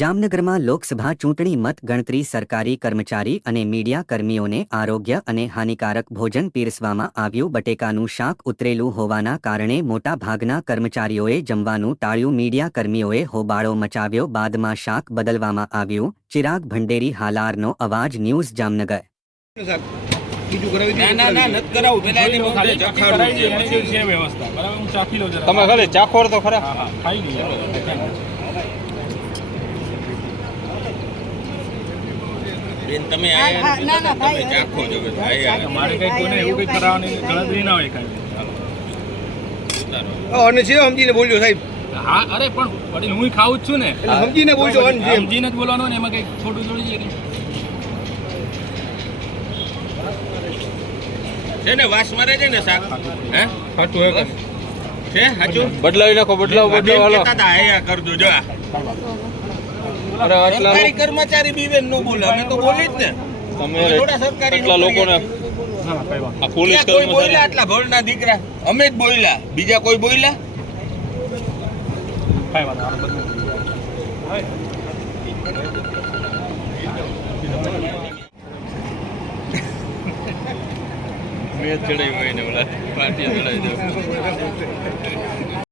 જામનગરમાં લોકસભા ચૂંટણી મત ગણતરી સરકારી કર્મચારી અને મીડિયા કર્મીઓને આરોગ્ય અને હાનિકારક ભોજન પીરસવામાં આવ્યું. બટેકાનું શાક ઉતરેલું હોવાના કારણે મોટા ભાગના કર્મચારીઓએ જમવાનું ટાળ્યું. મીડિયા કર્મીઓએ હોબાળો મચાવ્યો. બાદમાં શાક બદલવામાં આવ્યું. ચિરાગ ભંડેરી, હાલારનો અવાજ, ન્યૂઝ, જામનગર. તમે ચાખો જો મારે કઈ કોઈને એવું કઈ કરાવવાની ગણતરી ના હોય કઈ અને છે સમજીને બોલ્યો સાહેબ. હા અરે પણ વડીલ હું ખાવું જ છું ને, સમજીને બોલજો. સમજીને જ બોલવાનું ને, એમાં કઈ ખોટું થોડી છે ને. વાસ મારે છે ને શાક હે ખાટું હે છે સાચું. બદલાવી નાખો, બદલાવ હાલો કરજો. જો સરકારી કર્મચારી બીવે નો બોલે, અમે તો બોલી જ ને. થોડા સરકારી લોકોને પોલીસ કોઈ બોલ્યા, આટલા ભણના દીકરા અમે જ બોલ્યા, બીજા કોઈ બોલ્યા? મેં ચડાવી હોય ને ઓલા પાર્ટીએ ચડાવી દો.